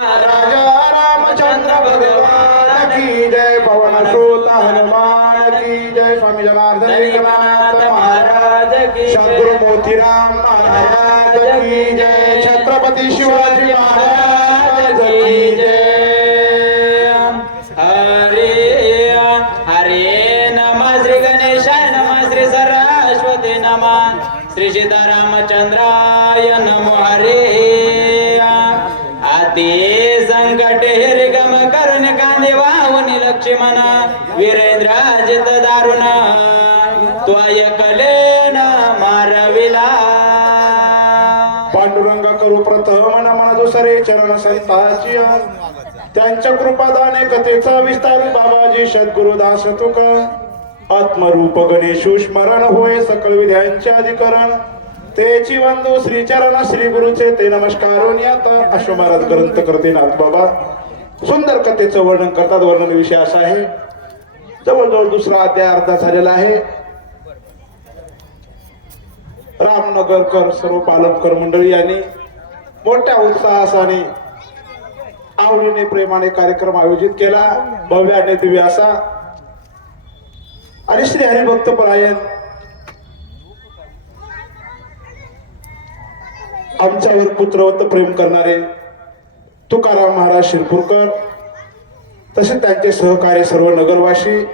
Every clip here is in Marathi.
राजा रामचंद्र भगवान की जय। पवन सुत हनुमान की जय। स्वामी जनार्दन विघ्ननाथ महाराज की जय। सद्गुरु मोतीराम महाराज की जय। छत्रपती शिवाजी महाराज की जय। हरे हरे नमः श्री गणेशाय नमः श्री सरस्वती नमः श्री सीतारामचंद्राय नमो हरे आती संकटे हरिगम करुण कांदे वाहुन लक्ष्मण वीरेंद्राजित दारुण त्वय कलेन मारविला पांडुरंग करू प्रथम नमन दुसरे चरण संताची त्यांच्या कृपादाने कथेचा विस्तार बाबाजी सद्गुरुदास तुक आत्मरूप गणेशु स्मरण होय सकळ विद्यांचे अधिकरण तेची वंदू श्रीचरण श्री गुरुचे ते नमस्कारून यात अश्व महाराज ग्रंथ करते नाथ बाबा सुंदर कथेचं वर्णन करतात. वर्णन विषय असा आहे, जवळजवळ दुसरा अध्याय अर्धा झालेला आहे. रामनगरकर सर्व पालनकर मंडळी यांनी मोठ्या उत्साहाने आवडीने प्रेमाने कार्यक्रम आयोजित केला. भव्य आणि दिव्य असा. आणि श्री हरिभक्त परायण आमच्यावर पुत्रवत प्रेम करणारे तुकाराम महाराज शिरपूरकर तसे त्यांचे सहकारी सर्व नगरवासी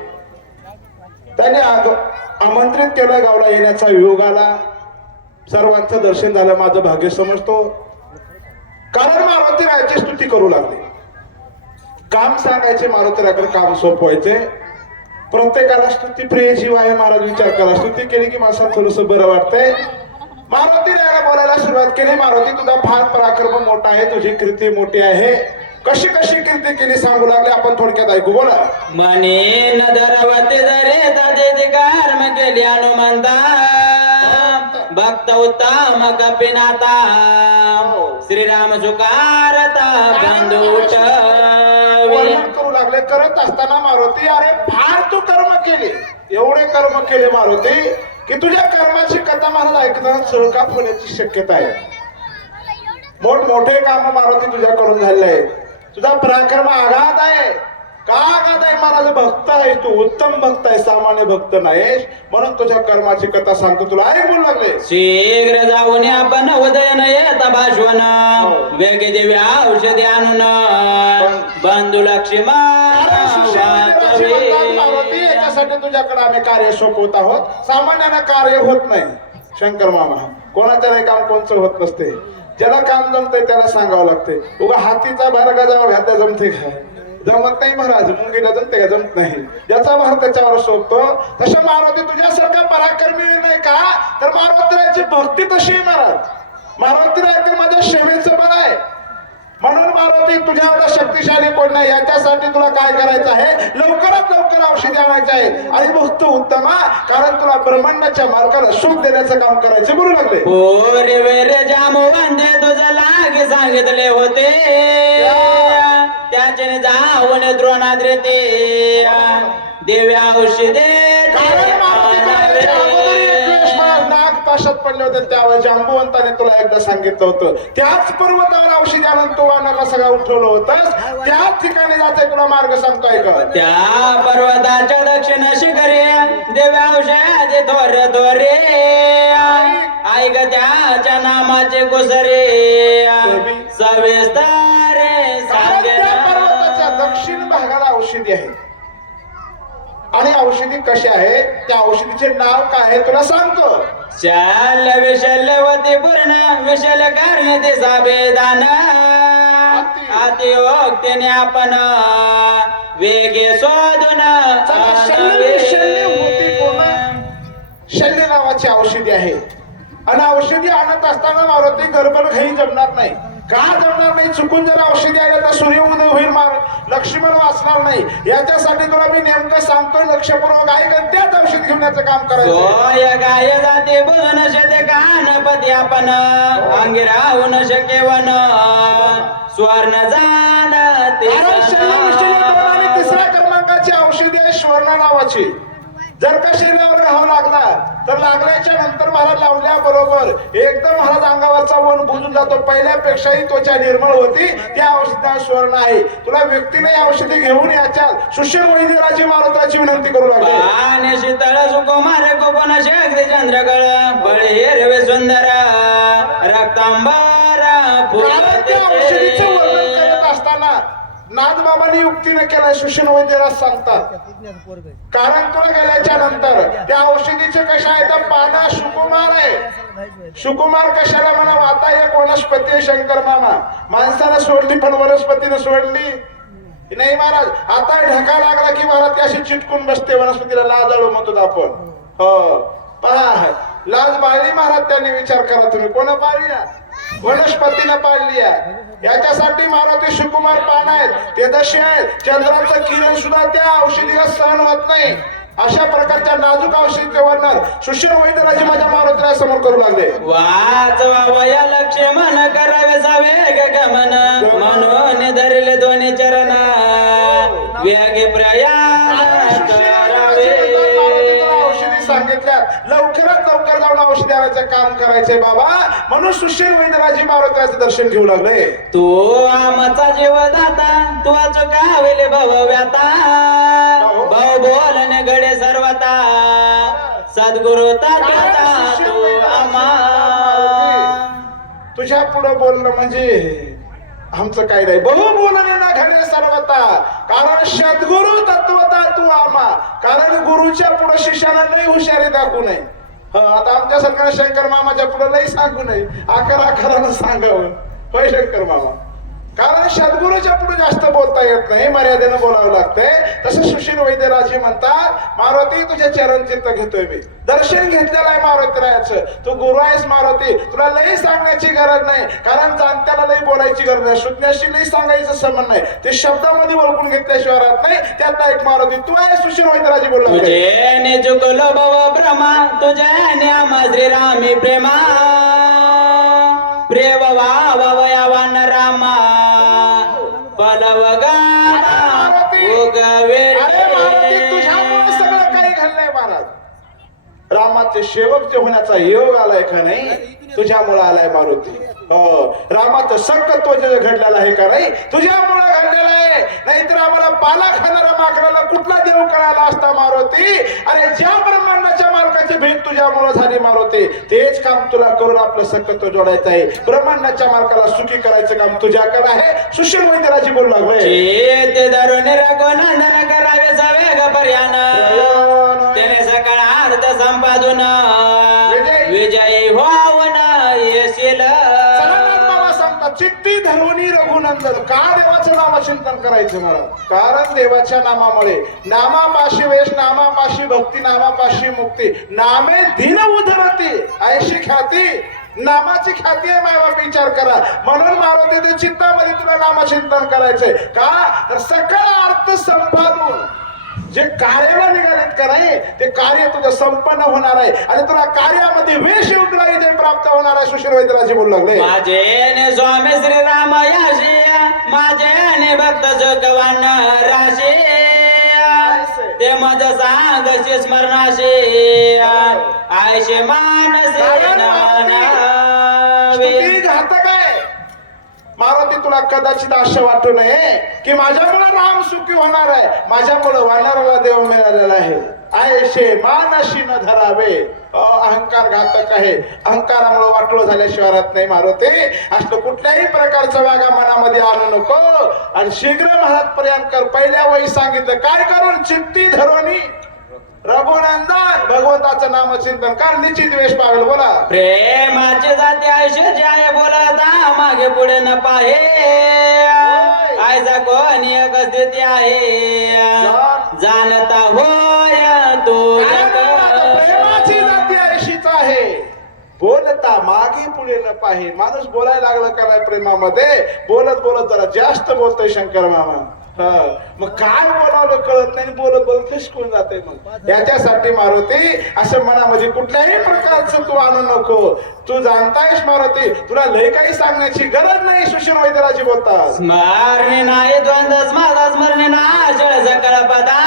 त्यांनी आमंत्रित केलं. गावला येण्याचा योग आला. सर्वांचं दर्शन झालं माझं भाग्य समजतो. कारण मारुती रायाची स्तुती करू लागले. काम सांगायचे मारुतीरायाकडे काम सोपवायचे. प्रत्येकाला स्तुती प्रिय जीव आहे. महाराज विचार करा, स्तुती केली की माणसाला थोडस बरं वाटतंय. मारुती रायाला बोलायला सुरुवात केली. मारुती तुझा फार पराक्रम मोठा आहे, तुझी कीर्ती मोठी आहे. कशी कशी कीर्ती केली सांगू लागले. आपण थोडक्यात ऐकू. बोला. मने नदरवते जरे दादे कर्म केली हनुमंता भक्त उत्तम कपिनाथा श्रीराम सुकारता बंधुट वर्णन करू लागले. करत असताना मारुती, अरे फार तू कर्म केले, एवढे कर्म केले मारुती की तुझ्या कर्माची कथा महाराज ऐकताना चळकाप होण्याची शक्यता आहे. मोठमोठे काम मारुती तुझ्याकडून झाले आहे. तुझा पराक्रम आघात आहे. का आघात आहे महाराज? भक्त आहेस तू, उत्तम भक्त आहे, सामान्य भक्त नाहीस. म्हणून तुझ्या कर्माची कथा सांगतो तुला. ऐक बोलू लागले. शीघ्र जाऊन आपण उदयन येत भाषवण वेगे दिव्य औषधी आणून बंधू लक्ष्मण मारुती याच्यासाठी तुझ्याकडे आम्ही कार्य सोपवत आहोत. सामान्याने कार्य होत नाही. शंकर मामा कोणाच्या नाही काम कोणचं होत नसते. ज्याला काम जमतंय त्याला सांगावं लागते. उगा हातीचा भार गजावर घातला जमते का? जमत नाही महाराज. मुंगीला जमते का? जमत नाही. ज्याचा भार त्याच्यावर सोपतो. तसं मारुती तुझ्यासारखा पराक्रमी नाही का? तर मारुतीरायाची भक्ती तशी आहे महाराज. मारुतीराया माझ्या सेवेचं बळ आहे. म्हणून मारुती तुझ्या एवढा शक्तिशाली कोण नाही. याच्यासाठी तुला काय करायचं आहे? लवकरात लवकर औषधी आणायचं आहे. आणि भक्त उत्तमा, कारण तुला ब्रह्मांडाच्या मार्गाला सुख देण्याचं काम करायचं. बोलू लागले. ओरे वेरे जामो वंदे तुझं लागे सांगितले होते त्याचे जाऊन द्रोणाद्रे ते देव्या औषधे नाग पाशात पडले होते त्यावेळेस जांबुवंताने तुला एकदा सांगितलं होतं. त्याच पर्वतावर औषधी आणून तो वानरला सगळा उठवलं होतं. त्याच ठिकाणी जायचं तुला मार्ग सांगतोय का? त्या पर्वताच्या दक्षिण शिखरे देव्या औषधे थोर थोरे ऐक त्याच्या नामाचे गोसरे सविस्तर पर्वताच्या दक्षिण भागाला औषधी आहे. आणि औषधी कशी आहे? त्या औषधीचे नाव काय आहे तुला सांगतो. शाल विशल्यवती पूर्ण विशल करणे ते साबेदान अतियोक्तीने आपण वेगे शोधून शल्य नावाची औषधी आहे. आणि औषधी आणत असताना मारुती गडबड घाई जमणार नाही. का जमणार नाही? चुकून जर औषधी आल्या तर सूर्य उदय होईल, लक्ष्मण वाचणार नाही. याच्यासाठी तुला मी नेमकं सांगतोय. लक्षपूर्वक ऐक. त्याच औषधी घेण्याचं काम करायचं. गाय जाते बन शते कानपती आपण अंगी राहून शकेवन स्वर्ण जाण तिसऱ्या क्रमांकाची औषधी आहे स्वर्ण नावाची. जर का शरीरावर घाव लागला तर लागल्याच्या नंतर महाराज लावल्याबरोबर एकदम महाराज अंगावरचा वन बुजून जातो. पहिल्यापेक्षाही त्वचा निर्मळ होती. त्या औषधा स्वर्ण आहे. तुला व्यक्तीने या औषधी घेऊन याच्या सुशील वैद्यराजी मारुताची विनंती करू लागले. पाने शीतळ सुकुमार गोपन शेगदी चंद्रकळ बळ हिरवे सुंदर रक्तांबर कारण त्या औषधीचं वर्णन करत असताना नाथबाबांनी युक्तीने केलाय. सुशील वैद्यराज सांगतात कारण तुला गेल्याच्या नंतर त्या औषधीचे कशा आहे तर पाना सुकुमार आहे. सुकुमार कशाला म्हणा आता एक वनस्पती आहे शंकर मामा. माणसानं सोडली पण वनस्पतीनं सोडली नाही महाराज. आता ढका लागला की महाराज ती अशी चिटकून बसते वनस्पतीला. लाजाळू म्हणतो आपण. हो पहा लाज बाळली महाराज. त्यांनी विचार करा तुम्ही कोण पाळली वनस्पतीनं पाळली आहे. याच्यासाठी महाराज सुकुमार पान आहेत. ते जसे आहेत चंद्राचं किरण सुद्धा त्या औषधीला सहन होत नाही. अशा प्रकारच्या नाजूक औषधीचे वर्णन सुशील वैद्यराजी माझ्या मारुतीला समोर करू लागले. वाचवावया लक्ष्मण करावे जावे गमन म्हणून धरले दोन्ही चरण वेगे प्रयाण करावे. औषधी सांगितल्यात लवकरात लवकर जाऊन औषधी आणायचं काम करायचंय बाबा. म्हणून सुशील वैद्यराजी मारुतीचं दर्शन घेऊ लागले. तू आमचा जीव दाता तू चुकावेले भाव व्याता भाऊ बोलने घडे सर्वता सद्गुरु तात्याचा तू आम्हा. तुझ्या पुढे बोलणं म्हणजे आमचं काय नाही. बहु बोलणे ना घडे सर्वता कारण सद्गुरु तत्वता तू आम्हा. कारण गुरुच्या पुढे शिष्याला लई हुशारी दाखवू नये. आता आमच्या सरकारने शंकर मामाच्या पुढे लई सांगू नये. आकारानं सांगावं होय शंकर मामा. कारण सद्गुरूच्या पुढे जास्त बोलता येत नाही. मर्यादेनं बोलावं लागतंय. तसं सुशील वैद्यराजी म्हणतात मारुती तुझ्या चरण चित्त घेतोय मी. दर्शन घेतलेलं आहे मारुतीरायाचं. तू गुरु आहेस मारुती. तुला लई सांगण्याची गरज नाही. कारण जाणत्याला लई बोलायची गरज नाही. सुज्ञाशी लई सांगायचं संबंध नाही. ते शब्दामध्ये ओळखून घेतल्याशिवाय राहत नाही. त्यातला एक मारुती तू आहे. सुशील वैद्यराजी बोलला तुझे चुकलो भव ब्रह्मा तुझ्या नाम श्रीरामी प्रेमा प्रेम वावयावान रामा पलवगा उगवे. तुझ्यामुळे सगळं काही घडलंय महाराज. रामाचे सेवक जे होण्याचा योग आलाय का नाही तुझ्यामुळे आलाय मारुती. रामाचं संकत्व जे घडलेलं आहे का नाही तुझ्यामुळे घडलेलं आहे. नाहीतर आम्हाला पाला खाणारा माकडाला कुठला देव कळाला असता मारुती. अरे ज्या ब्रह्मांडाच्या मालकाची भेट तुझ्यामुळे झाली मारुती. तेच काम तुला करून आपलं संकत्व जोडायचं आहे. ब्रह्मांडाच्या मालकाला सुखी करायचं काम तुझ्याकडे आहे. सुशील वैद्यराजी बोलू लागले. ते धरून रघुनंदन करावे जावे ग पर्यान त्याने सकाळ अर्थ संपादून विजयी व्हावन येशील. चित्ती धरुनी रघुनंदन. का देवाचं नामचिंतन करायचं मला. कारण देवाच्या नामामुळे नामापाशी वेश नामापाशी भक्ती नामापाशी मुक्ती नामे दिन उधरती ऐशी ख्याती. नामाची ख्याती आहे मायबाप विचार करा. म्हणून मारुती चित्तामध्ये तुला नामचिंतन करायचंय. का तर सकल अर्थ संपादून जे कार्याला निघालेत का नाही ते कार्य तुझं संपन्न होणार आहे. आणि तुला कार्यामध्ये वेश येऊन तुला इथे प्राप्त होणार आहे. सुशील वैद्यराजी बोलू लागले. माझे स्वामी श्रीराम याशी माझे भक्त सुखवान राशी ते मज सांगशी स्मरणाशी आयशे मानसे घातक आहे. मारुती तुला कदाचित असं वाटू नये की माझ्यामुळे राम सुखी होणार आहे. माझ्यामुळे वानराला देव मिळालेला आहे. आयशे मानशी न धरावे. अहंकार घातक आहे. अहंकारामुळे वाटोळ झाल्याशिवाय राहत नाही मारुती. असं कुठल्याही प्रकारचं वागा मनामध्ये आणू नको. आणि शीघ्र महाराज पर्यंत कर. पहिल्या वही सांगितलं काय करून चित्ती धरोनी रघुनंदन भगवंताचं नामचिंतन कर. निश्चित वेश पावेल. बोला प्रेमाचे जाते आयुष्याचे आहे बोलता मागे पुढे न पाहे आयचा कोणी एक स्थिती आहे जाणता होय तू प्रेमाची जाती अशीच आहे. बोलता मागे पुढे न पाहे. माणूस बोलायला लागला का नाही प्रेमामध्ये बोलत बोलत जरा जास्त बोलतोय शंकर मामा. मग काय बोलावलं कळत नाही. बोलत बोलत शिकून जाते. मग याच्यासाठी मारुती असं मनामध्ये कुठल्याही प्रकारचं तू आणू नको. तू जाणतायस मारुती तुला लय काही सांगण्याची गरज नाही. सुशील वैद्यराजी बोलतात स्मरणे नाही द्वंद्व माझा स्मरणे ना सकळ पदा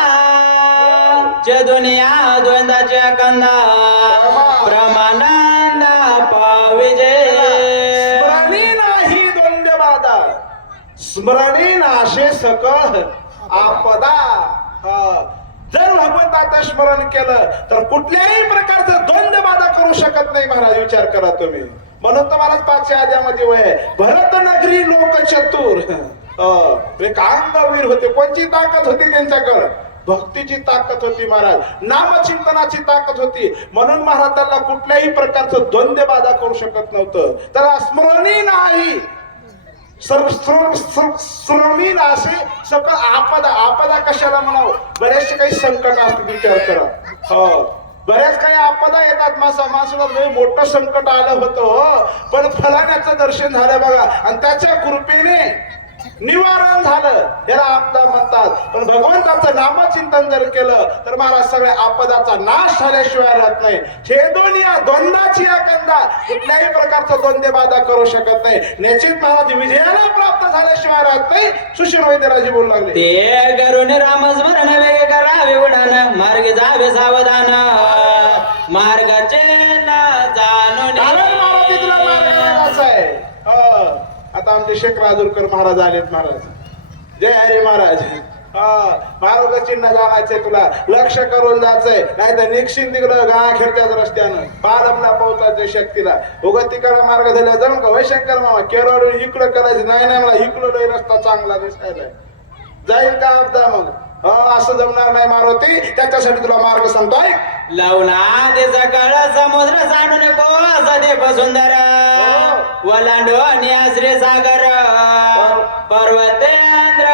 दुनिया द्वंदाच्या कंदा प्रमानंदा पाविजे स्मरणी नाही द्वंद्व बाधा स्मरणी नाशे सकळ आपदा जर भगवंताचं स्मरण केलं तर कुठल्याही प्रकारचं द्वंद्व बाधा करू शकत नाही महाराज. विचार करा तुम्ही. म्हणून तर मला पाचशे आद्यामध्ये वय भरत नगरी लोक चतुर एक अंगवीर होते. कोणची ताकद होती त्यांच्याकडे? भक्तीची ताकद होती महाराज, नामचिंतनाची ताकद होती. म्हणून महाराज त्यांना कुठल्याही प्रकारचं द्वंद्व बाधा करू शकत नव्हतं. तर स्मरणी नाही श्रमी असे सकळ आपदा. आपदा कशाला म्हणावं? बरेचसे काही संकट असतात. विचार करा. बऱ्याच काही आपदा येतात. माणसाला मोठं संकट आलं होतं पण फलाण्याचं दर्शन झालं बघा आणि त्याच्या कृपेने निवारण झालं. याला आपदा म्हणतात. पण भगवंताचं नामचिंतन जर केलं तर महाराज सगळ्या आपदाचा नाश झाल्याशिवाय राहत नाही. छेदोनिया द्वंद्वाची कंदा कुठल्याही प्रकारचं द्वंद्व बाधा करू शकत नाही. निश्चित महाराज विजयाला प्राप्त झाल्याशिवाय राहत नाही. सुशील वैद्यराजी बोलू लागले ते करून रामस्मरण वेग करावे उडान मार्ग जावे सावधान मार्गाचे ना जाणून तुला मार्ग आहे. आता आमचे शेख राजूरकर महाराज आलेत. महाराज जय हरी महाराज. मार्ग चिन्ह जाणायचंय तुला, लक्ष करून जायचंय. नाही तर निक्षिन तिकडं गाखेरच्याच रस्त्यानं पार आपला पोहोचायचं शक्तीला. उगा तिकडे मार्ग दिला जाऊन का वैशंकर मामा केरळ इकडं करायचं नाही. मला इकडं रस्ता चांगला दिसायला जाईल का आपदा? मग असं जमणार नाही मारुती. त्याच्यासाठी तुला मार्ग सांगतोय. लावला दे सकाळ समुद्र सांडून कोसा दे सुंदर वलांडो आश्रे सागर पर्वतेंद्र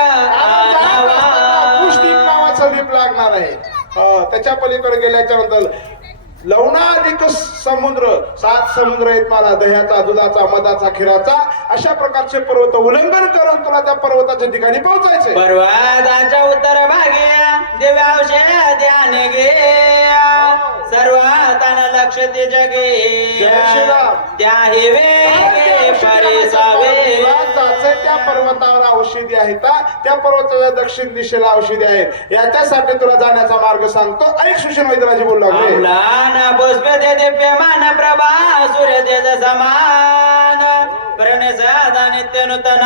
नावाचा वीप लागणार आहे. त्याच्या पलीकडे गेल्याच्या नंतर लवणाधिक समुद्र 7 समुद्र आहेत मला. दह्याचा, दुधाचा, मधाचा, खिराचा अशा प्रकारचे पर्वत उल्लंघन करून तुला त्या पर्वताच्या ठिकाणी पोहोचायचे. पर्वताच्या उत्तर भागे दिव्यावशे ध्यान घे सर्वाताना लक्ष ते जगे त्या हिवे परिसावे. त्या पर्वतावर औषधी आहेत. त्या पर्वताच्या दक्षिण दिशेला औषधी आहेत. याच्यासाठी तुला जाण्याचा मार्ग सांगतो. ऐक सुशील वैद्यराजी बोलू लागले. पुष्प दे दिव्यमान प्रभा सूर्य दे समान प्रणय सदा नित्य नूतन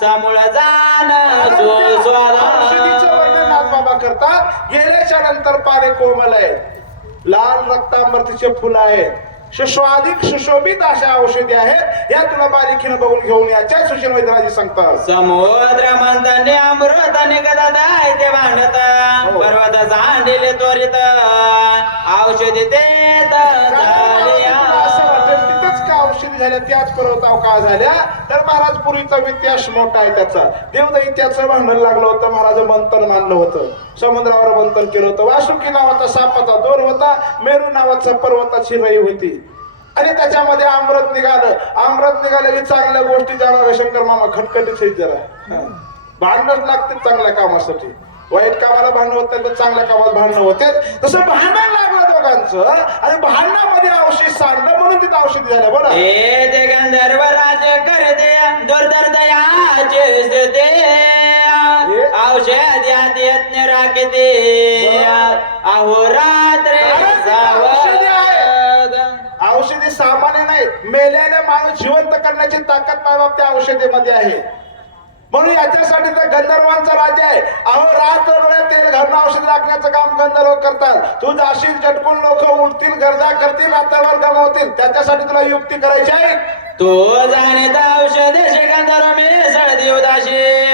समूळ जाण औषधीचं वर्णन नाथबाबा करतात. गेल्याच्या नंतर पारे कोमल आहे, लाल रक्तांबरतीचे फुलं आहेत, सुस्वादिक सुशोभित अशा औषधी आहेत. या तुला बारीकीनं बघून घेऊन याच्या सुशील वैद्यराजी सांगतात. समुद्र मंथने अमृताने गदादाय ते भांडत पर्वत सांडिले त्वरित औषधी ते तिथेच का औषधी झाल्या त्याच पर्वताव का झाल्या? तर महाराज पूर्वीचा इतिहास मोठा आहे त्याचा. देवदैत्याचं भांडण लागलं होतं. महाराज मंथन मानलं होतं, समुद्रावर मंथन केलं होतं. वासुकी नावाचा सापाचा दोर होता, मेरू नावाचा पर्वताची रई होती आणि त्याच्यामध्ये अमृत निघालं. अमृत निघालं की चांगल्या गोष्टी ज्या शंकर मामा खटखटीच आहेत. जरा भांडणच लागते चांगल्या कामासाठी. वाईट कामाला भांडण होत तर चांगल्या कामाला भांडण होते. तसं भांडण लागलं दोघांचं आणि भांडणामध्ये औषध सांडलं म्हणून तिथं औषधी झाल्या. बरं ते गंधर्व राज कर दे दुर्धर दयाचे दे औषध यात यत्न राखते अहोरात्र औषधी सामान्य नाही. मेलेले माणूस जिवंत करण्याची ताकद मायबाप त्या औषधीमध्ये आहे. म्हणून याच्यासाठी तर गंधर्वांचा राज्य आहे. अहो रात्रभर तेल घालून औषध राखण्याचं काम गंधर्व करतात. तू जाशील चटकून लोक उठतील, गर्दा करतील, रात्रभर गमावतील. त्याच्यासाठी तुला युक्ती करायची आहे. तो जाणीत औषध गंधर्व मिसळ देवदाशी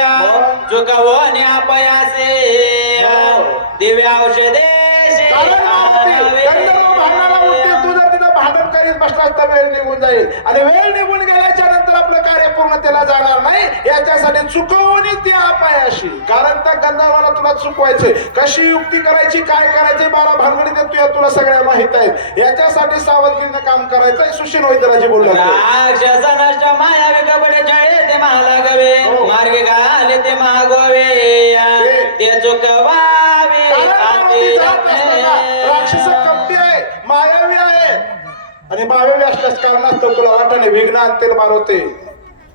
चुकवणे अपयासे दिव्य औषधे भांडण करीत बसलास तर वेळ निघून जाईल आणि वेळ निघून गेल्याच्या नंतर आपलं कार्य पूर्णतेला जाणार नाही. याच्यासाठी चुकवणी ती अपायाशी. कारण त्या गंधर्वाला तुला चुकवायचंय. कशी युक्ती करायची, काय करायचे, 12 भानगडी देतोय तुला सगळ्या माहित आहेत. याच्यासाठी सावधगिरीनं काम करायचंय. सुशील वैद्यराजी बोलला मायावे कपडे चाळे ते महालागवे मार्गे घाले ते महागोवे ते चुकवावे. राक्षस कपटी आहे, मायावी आहे आणि मायावी असल्यास कारणास्तव तुला वाटणे विघ्न आणतील मारवते.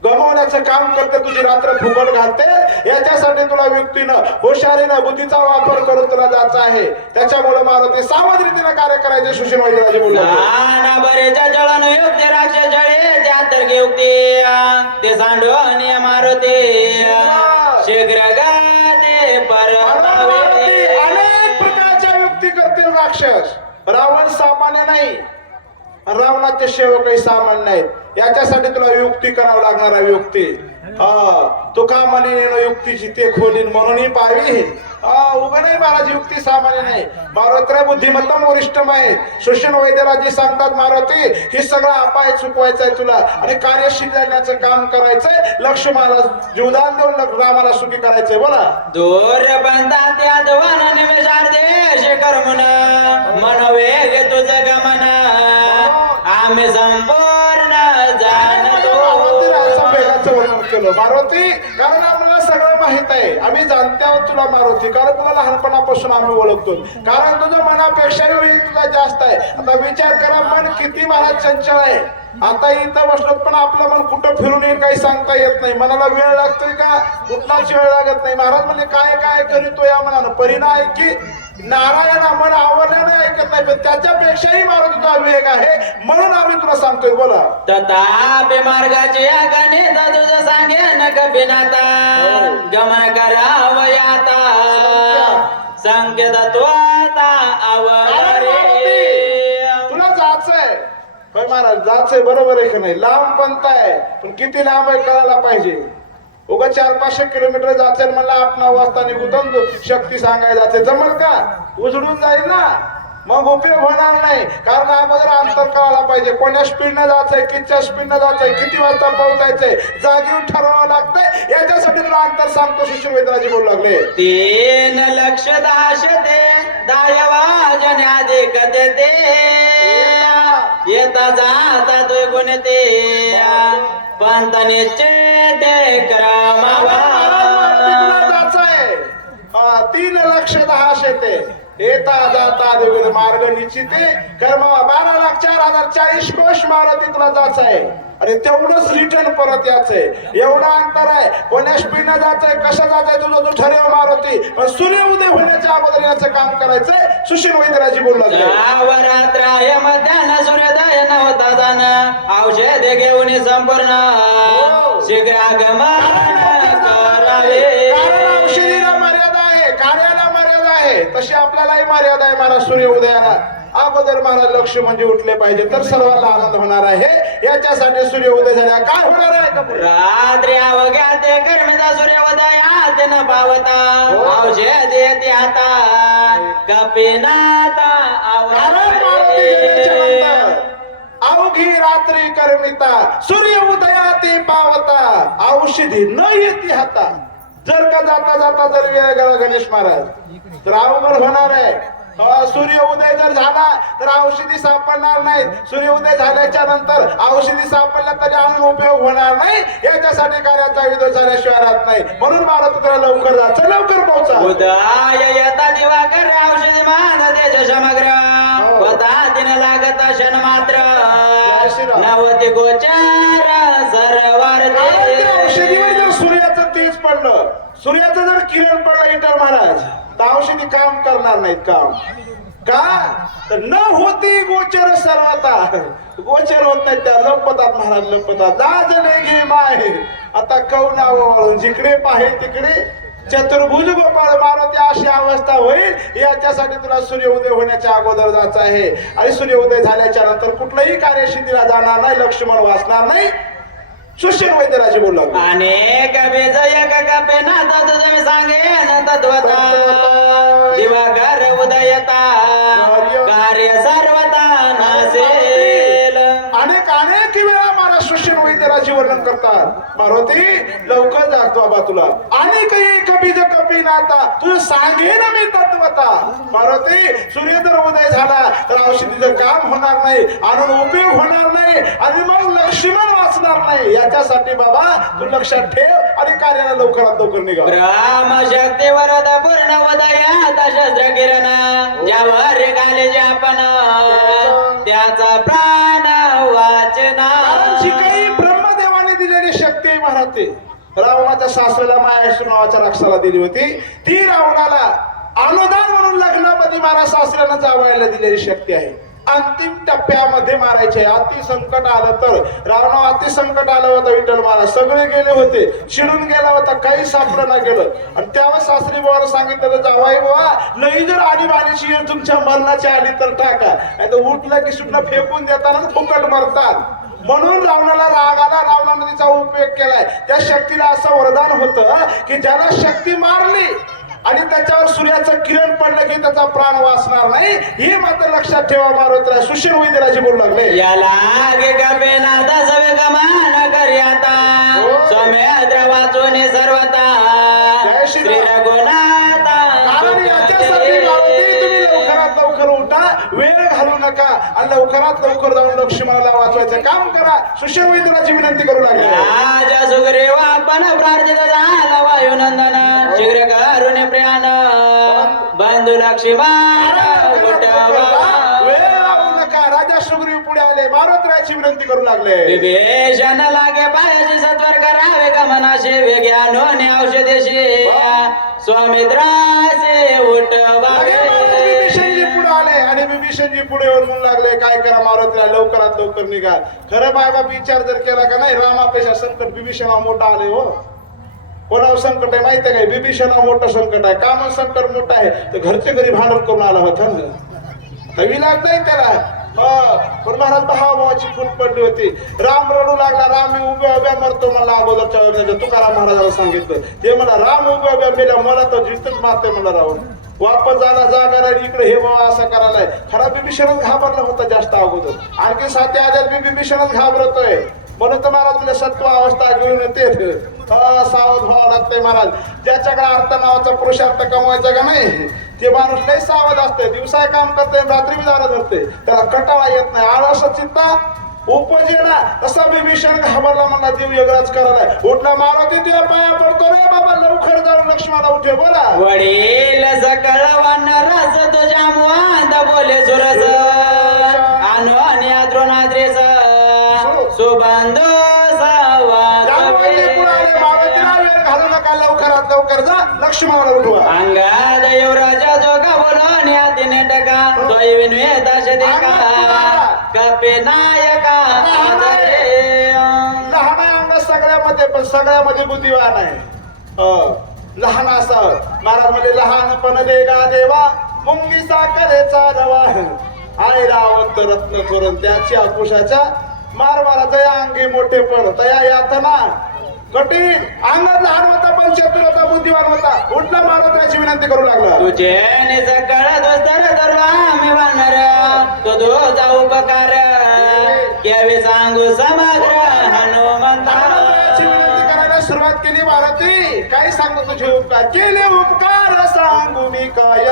गमावण्याचं काम करते, तुझी रात्र फुकट घालते. याच्यासाठी तुला युक्तीनं हुशारीनं बुद्धीचा वापर करून तुला जायचं आहे. त्याच्यामुळे मारुती सावध रीतीने कार्य करायचे. सुशील वैद्यराजे बोलला ना बरेच्या जळण युक्ती राक्ष जळे त्यातर युक्ती ते सांडवण मारुती शीघ्र गाते परमावे. अनेक प्रकारच्या युक्ती करतील राक्षस. रावण सामान्य नाही, रावणाचे सेवकही सामान्य नाहीत. याच्यासाठी तुला युक्ती करावं लागणार आहे. युक्ती तुका म्हणे युक्तीची ते खोलीन म्हणूनही पाहावी. उभं नाही महाराज, युक्ती सामान्य नाही. मारुतीला बुद्धिमत्ता वरिष्ठम आहे. सुशील वैद्यराजे सांगतात मारुती हे सगळं अपाय चुकवायचं आहे तुला आणि कार्यशील जाण्याचं काम करायचंय. लक्ष्मणाला जीवदान देऊन रामाला सुखी करायचंय. बोला दूर बंदा त्या दोन निमिषार्धे शेखर मन वेग तुझं गमन आम्ही संपूर्ण जाणतो. वेगाचं वर्णन केलं मारुती, कारण आम्हाला सगळं माहित आहे. आम्ही जाणते आहोत तुला मारुती, कारण तुला लहानपणापासून आम्ही ओळखतो. कारण तुझं मनापेक्षाही वेग तुला जास्त आहे. आता विचार करा, मन किती महाराज चंचल आहे. आता इथं बसलो पण आपलं मन कुठं फिरून येईल काही सांगता येत नाही. मनाला वेळ लागतोय का? कुठलाच वेळ लागत नाही. महाराज म्हणजे काय काय करीतो या मनानं परिणाम की नारायण मन आवडल्याने ऐकत नाही, पण त्याच्यापेक्षाही मारुतीचा वेग आहे. म्हणून आम्ही तुला सांगतोय. बोला तथापि मार्गाचे आगणे तुझं सांगे न कपिनाता गमन करावयाता संकेत तो आता आवरे. तुला जायचंय होय महाराज, जायचंय बरोबर आहे का नाही? लांब पंथ आहे, पण किती लांब आहे कळायला पाहिजे. उगा 400-500 किलोमीटर जायचं मला 8-9 वाजता निघून शक्ती सांगायला जायचं जमल का? उजडून जाईल ना, मग उपयोग होणार नाही. कारण अगोदर अंतर कळायला पाहिजे. कोण्या स्पीडनं जायचंय, कितीच्या स्पीडनं जायचंय, किती वाजता पोहोचायचंय, जागेवर ठरवावं लागतंय. याच्यासाठी तुला अंतर सांगतो. सुशील वैद्यराजे बोलू लागले 3 लक्ष दाशते दायवाजन्याधिक देते येता जाता तो गुणते पंतने चेते क्रमावा. 3 लक्ष 10 शेते येता जाता मार्ग निश्चिते कर्म 12,04,040 कोश मारुती तुला जायचं आहे. आणि तेवढंच रिटर्न परत यायचंय. एवढा अंतर आहे. कोण्या स्पीडनं जायचंय, कसं जायचंय तुझं तू ठरव मारुती, पण सूर्य उदय होण्याच्या अगोदर याचं काम करायचंय. सुशील वैद्यराजे बोलू लागले रात्राय मध्यान सूर्योदय नव्हता जाण औषध घेऊन संपूर्ण शीघ्र आगमन करावे. कारण औषधीला मर्यादा आहे, कार्याला मर्यादा आहे, तशी आपल्यालाही मर्यादा आहे. महाराज सूर्य उदयाला अगोदर महाराज लक्ष म्हणजे उठले पाहिजे, तर सर्वांना आनंद होणार आहे. याच्यासाठी सूर्य उदय झाल्या काय होणार आहे? रात्री अवघ्या ते कर्मीचा सूर्योदयात न पावता औषध येते आता कपिनाथा अवघी रात्री करमिता सूर्य उदयाती पावता औषधी न येते हाता. जर का जाता जाता जर वेळ गेला गणेश महाराज तर अवघड होणार आहे. सूर्य उदय जर झाला तर औषधी सापडणार नाही. सूर्य उदय झाल्याच्या नंतर औषधी सापडल्या तरी आम्ही उपयोग होणार नाही. याच्यासाठी कार्याचा विरोध झाल्याशिवाय राहत नाही. म्हणून महाराज तुला लवकर जायचं, लवकर पोहोचा. उदय येता दिवाकर औषधी मान तेज समग्र होता दिन लागत क्षण मात्र नवती गोचार सरवर औषधीवर जर सूर्याचं तेज पडलं, सूर्याचं जर किरण पडलं इतर महाराज तर औषधी काम करणार नाहीत. काम का तर न होती गोचर सर्वता, गोचर होत नाही त्या लपतात महाराज, लपतात. दाज नाही घे माय आता कौना वाळून जिकडे पाहे तिकडे चतुर्भुज गोपाळ मारुती अशी अवस्था होईल. याच्यासाठी तुला सूर्य उदय होण्याच्या अगोदर जायचं आहे. आणि सूर्य उदय झाल्याच्या नंतर कुठलंही कार्य सिद्धीला जाणार नाही, लक्ष्मण वाचणार नाही. सुशील वैद्यराजे बोलला अनेक विजय कपेनाथ तुझं मी सांगेन तत्वता दिवाकर उदयता कार्य सर्वता नासेल. अनेक अनेक वेळा मला सुशील वैद्यराजे वर्णन करतात. मारुती लवकर जातो बाबा तुला अनेक एक बीज कपिनाथा तुझं सांगेन मी तत्वता. मारुती सूर्य जर उदय झाला तर औषधीचं काम होणार नाही, आणून उपयोग होणार नाही आणि मग लक्ष्मण वाचणार नाही. याच्यासाठी बाबा तू लक्षात ठेव आणि कार्याला लवकरात लवकर निघा. ब्रह्म शक्ती वरद पूर्ण उदयात शस्त्र किरण ज्यावर घाले आपण त्याचा प्राण वाचना. जी काही ब्रह्मदेवाने दिलेली शक्ती होती. रावणाच्या सासऱ्याला मायाशी नावाच्या राक्षसाला दिली होती. ती रावणाला अनुदान म्हणून लग्नामध्ये मला सासऱ्यानं जावायला दिलेली शक्ती आहे. अंतिम टप्प्यामध्ये मारायचे. अति संकट आलं तर रावणा अति संकट आलं होतं. विठ्ठल महाराज सगळे गेले होते, शिरून गेला होता, काही सापडं ना गेलं. आणि तेव्हा सासरी बुवाला सांगितलं, जावाई बुवा लई जर आणीबाणीची तुमच्या मरणाची आली तर टाका, नाही तर उठलं की सुटलं फेकून देताना फुकट मरतात. म्हणून रावणाला राग आला. रावणाने तिचा उपयोग केलाय. त्या शक्तीला असं वरदान होतं की ज्याला शक्ती मारली आणि त्याच्यावर सूर्याचं किरण पडलं की त्याचा प्राण वाचणार नाही. हे मात्र लक्षात ठेवा. मारुतीला सुशील वैद्यराजी बोलू लागले, याला आगे गपे नादा सवे गमान करियाता सौम्यद्र वाचून सर्वता श्री रघुनाथा. कारण याच्यासाठी मारुती तुम्ही लवकरात लवकर उठा, वेळ घालू नका आणि लवकरात लवकर जाऊन लक्ष्मणाला वाचवायचं काम करा. सुशील वैद्यराजी विनंती करू लागले, राजा सुग्रीव आपण प्रार्थित झाला वायुनंदन शीघ्र करुणे प्रियान बंधू लक्ष्मण वेळ लावू नका. राजा सुग्रीव पुढे आले, मारुतीची विनंती करू लागले, विभीषण लागे पायाशी सत्वर करावे गमनाशे वेग्यानोने औषधेशी स्वामित्राचे उठवावे. विभीषणजी पुढे आले आणि विभीषणजी पुढे येऊन म्हणू लागले, काय करा मारुतीला, लवकरात लवकर निघा. खरं बायबाप विचार जर केला का नाही, रामापेक्षा संकट विभीषणा मोठा आले. हो, कोणावर संकट आहे माहिती आहे काय? विभीषणा मोठं संकट आहे. काम संकट मोठं आहे. तर घरच्या घरी भांडण करून आला होता ना, विलाज नाही त्याला. पण महाराज भावाची फूट पडली होती. राम रडू लागला, राम मी उभ्या उभ्या मरतो मला. अगोदरच्या वर्गाच्या तुकाराम महाराजाला सांगितलं. ते म्हणा राम उभ्या उभ्या मेल्या, मला तो जिथच मारते म्हणा. रावण वापस झाला, जागा नाही इकडे, हे बाबा असं करायलाय. खरा बिभीषणच घाबरला होता जास्त अगोदर. आणखी साथी आल्यात बिभीषणच घाबरतोय. म्हणून तर महाराज म्हणजे सत्व अवस्था घेऊन येते. सावध व्हावं लागतंय महाराज. ज्याच्याकडे अर्थ नावाचा पुरुषार्थ कमवायचा का नाही, ते माणूस लय सावध असते. दिवसा काम करते, रात्री बी दारा धरते, त्याला कटाळा येत नाही. आळस चित्ता उपजेना. तसा विभीषण घाबरला, म्हणला देव यगराज करायला. उठला, मारुती तुझ्या पाया पडतो रे बाबा, लवकर जाऊन लक्ष्मणाला उठे. बोला, वडील सकळ वानरस तुझ्या मुहात बोले सुरस अनु आणि द्रोणाद्रेस सुबंध घालू नका, लवकरात लवकर जा, लक्ष्मणाला उठवा. अंगाद युवराजा जोगा बोलो न्यातीने टका तोय विनवेदाश देखा कपे नायका लहान आहे अंग सगळ्यामध्ये, पण सगळ्यामध्ये बुद्धिवान आहे. लहान असावं. महाराज म्हणजे लहानपण देगा देवा मुंगी साखरेचा रवा आई रावंत रत्न करून त्याची आकुशाच्या मारवाला जया अंगी मोठेपण तया यातना कठीण. अंगात लहान होता पण चतुर होता, बुद्धिवान होता. उठला, महाराजाची विनंती करू लागला, तुझे सकळ दोस्तर धरवा मी वानर तो दो जाऊ उपकार केवे सांगू समग्र हनुमंताची विनंती करायला सुरुवात केली. मारुती काय सांगू तुझे उपकार केले, उपकार सांगू मी काय,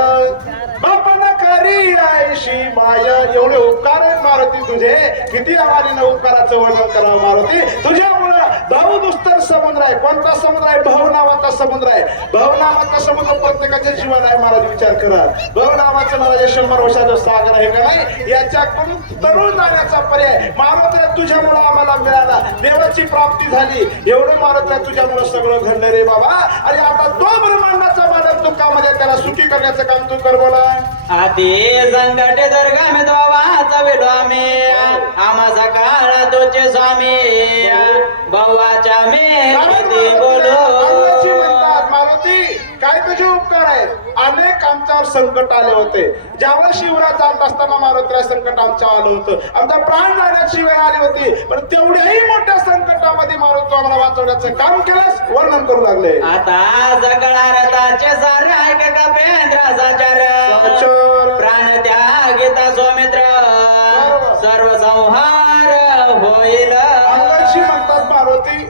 बापन करी आयशी माय. एवढे उपकार आहेत मारुती तुझे, किती आवारीनं उपकाराचं वर्णन करावं मारुती. तुझ्यामुळं भाऊ दुस्तर समुद्र आहे. कोणता समुद्र आहे? भाऊ नावाचा समुद्र आहे. भाऊ नावाचा समुद्र प्रत्येकाच्या जीवन आहे. महाराज विचार करा, भाऊ नावाचं महाराज 100 वर्षाचं सागर आहे का नाही, याच्याकडून तरुण जाण्याचा पर्याय मारुती तुझ्यामुळं आम्हाला मिळाला. देवाची प्राप्ती झाली. एवढं मारुती तुझ्यामुळं सगळं घडलं रे बाबा. आणि आता तो ब्रह्मांडाचा मालक दुःखामध्ये त्याला सुखी करण्याचं काम तू कर. बोला, आधी संकटे दर्गामे वाचा वेलो आम्ही आम्हा काळा तोचे स्वामी भावाच्या मे बोलो. मारुती काय तुझे उपकार आहेत. अनेक आमच्यावर संकट आले होते. ज्यावेळेस शिवराज जात असताना मारुतीला संकट आमच्यावर आलं होतं. आमचा प्राण जाण्याची वेळ आली होती. पण तेवढ्याही मोठ्या संकटामध्ये मारुती आम्हाला वाचवण्याचं काम केलंस. वर्णन करू लागले, आता सगळा रथाचे सारे ऐक का पेंद्राचाचार प्राण त्यागिता सौमित्र सर्व संहार होईल. म्हणतात मारुती